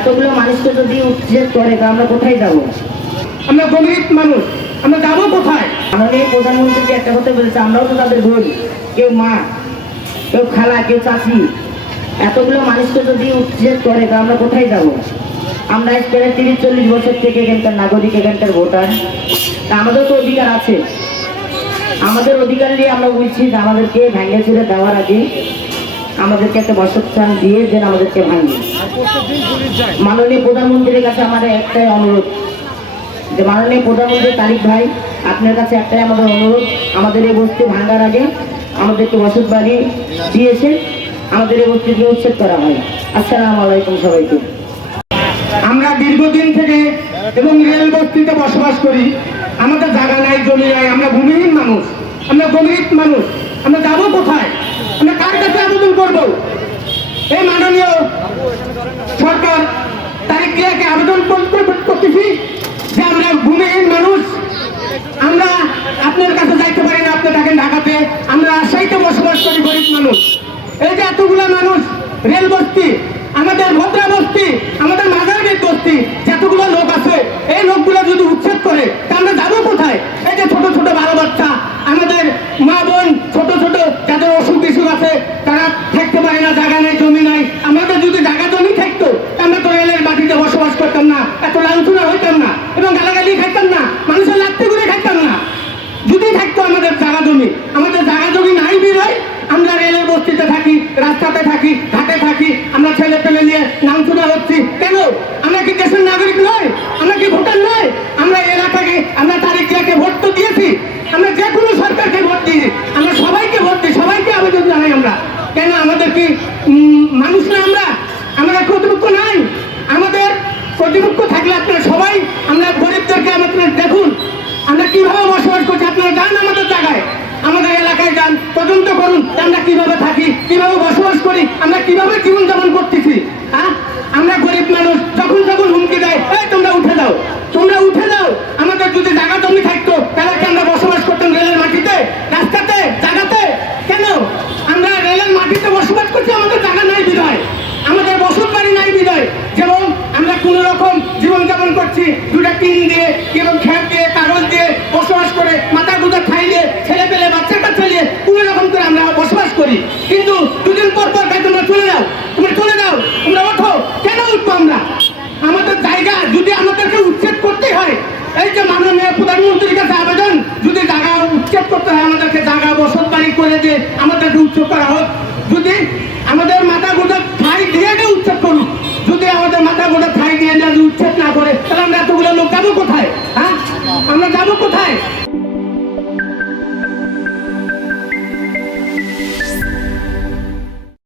এতগুলো মানুষকে যদি উচ্ছেদ করে তো আমরা কোথায় যাব? আমরা গরিব মানুষ, আমরা যাবো কোথায়? আমাদের প্রধানমন্ত্রী একটা কথা বলেছে, আমরাও তো তাদের বোন, কেউ মা, কেউ খালা, কেউ চাচি। এতগুলো মানুষকে যদি উচ্ছেদ করে তো আমরা কোথায় যাব? আমরা আজ প্রায় 30-40 বছর থেকে এখানকার নাগরিক, এখানকার ভোটার। তা আমাদের তো অধিকার আছে। আমাদের অধিকার নিয়ে আমরা বলছি যে আমাদেরকে ভেঙে চুরে দেওয়ার আগে আমাদেরকে একটা বাসস্থান দিয়ে যেন আমাদেরকে ভাঙে। মাননীয় প্রধানমন্ত্রীর কাছে আমাদের একটাই অনুরোধ, যে মাননীয় প্রধানমন্ত্রী তারিক ভাই, আপনার কাছে একটাই আমাদের অনুরোধ, আমাদের এই বস্তি ভাঙার আগে আমাদেরকে বসত বাড়ি দিয়েছে, আমাদের এই বস্তিকে উচ্ছেদ করা হয়। আসসালামু আলাইকুম সবাইকে। আমরা দীর্ঘদিন থেকে এবং রেল বস্তিতে বসবাস করি, আমাদের জায়গা নাই, জমি নাই, আমরা ভূমিহীন মানুষ, আমরা গরিব মানুষ, আমরা যাবো কোথায়? আমরা কার কাছে আবেদন করব? এই মাননীয় সরকার তারিখ জিয়াকে আবেদন করতেছি যে আমরা ভূমিহীন মানুষ, আমরা আপনার কাছে যাইতে পারি না, আপনি থাকেন ঢাকাতে, আমরা রাজশাহীতে বসবাস করি, গরিব মানুষ। এই যে এতগুলো মানুষ রেল বস্তি, আমাদের ভদ্রা বস্তি, আমাদের মাজারগেট বস্তি, যতগুলো লোক আছে, এই লোকগুলো যদি উচ্ছেদ করে তা আমরা যাবো কোথায়? এই যে ছোট ছোট বারো বাচ্চা, আমাদের মা বোন, ছোট ছোট যাদের অসুখ বিসুখ আছে, তারা থাকতে পারে না, জায়গা নেই, জমি নাই। আমাদের যদি জায়গা জমি থাকতো আমরা তো রেলের মাটিতে বসবাস করতাম না, এত লাঞ্ছনা হইতাম না এবং গালাগালি খাইতাম না, মানুষের লাত্তি করে খাইতাম না। যদি থাকতো আমাদের জায়গা জমি, আমাদের জায়গা জমি নাই বিরয়, আমরা রেলের বস্তিতে থাকি, রাস্তাতে থাকি, ঘাটে থাকি, আমরা ছেলে পেলে নিয়ে নামচুনা হচ্ছি কেন? আমরা কি দেশের নাগরিক নয়? আমরা কি ভোটার নয়? আমরা এলাকাকে, আমরা তারিখ জিয়াকে ভোট তো দিয়েছি, আমরা যে কোনো সরকারকে ভোট দিই, আমরা সবাইকে ভোট দিই, সবাইকে আবেদন জানাই। আমরা কেন? আমাদের কি মানুষ না? আমাদের কর্তৃপক্ষ নাই? আমাদের কর্তৃপক্ষ থাকলে আপনারা সবাই, আমরা গরিবদেরকে আপনারা দেখুন আমরা কিভাবে বসবাস করছি। আপনারা যান আমাদের জায়গায়, আমাদের এলাকায় যান, তদন্ত করুন আমরা কিভাবে থাকি, কিভাবে বসবাস করি, আমরা কিভাবে জীবনযাপন করতেছি। হ্যাঁ, আমরা গরিব মানুষ, যখন যখন হুমকি দেয়, এই তোমরা উঠে দাও, তোমরা উঠে দাও। আমাদের যদি জায়গা জমি থাকতো তাহলে কি আমরা বসবাস করতাম রেলের মাটিতে, রাস্তাতে, জায়গাতে? কেন আমরা রেলের মাটিতে বসবাস করছি? আমাদের জায়গা নাই বিধায়, আমাদের বসত বাড়ি নাই বিধায়, যেমন আমরা কোন রকম জীবনযাপন করছি, দুটা টিন দিয়ে এবং খেপ দিয়ে, কাগজ দিয়ে বসবাস করে, মাথা গুঁজা খাইলে, ছেলে পেলে, বাচ্চা কাচ্চা নিয়ে কোন রকম করে আমরা বসবাস করি। কিন্তু দুদিন পর পর তাই তোমরা চলে যাও, তোমরা চলে যাও, তোমরা ওঠো। কেন উঠবো আমরা? আমাদের জায়গা যদি আমাদেরকে উচ্ছেদ করতে হয়, এই যে মাননীয় প্রধানমন্ত্রীর কাছে আবেদন, যদি জায়গা উচ্ছেদ করতে হয়, আমাদেরকে জায়গা বসত বাড়ি করে দিয়ে আমাদেরকে উচ্ছেদ করা হোক। যদি আমাদের মাথা গোটা ঠাই দিয়ে উচ্ছেদ করুক, যদি আমাদের মাথা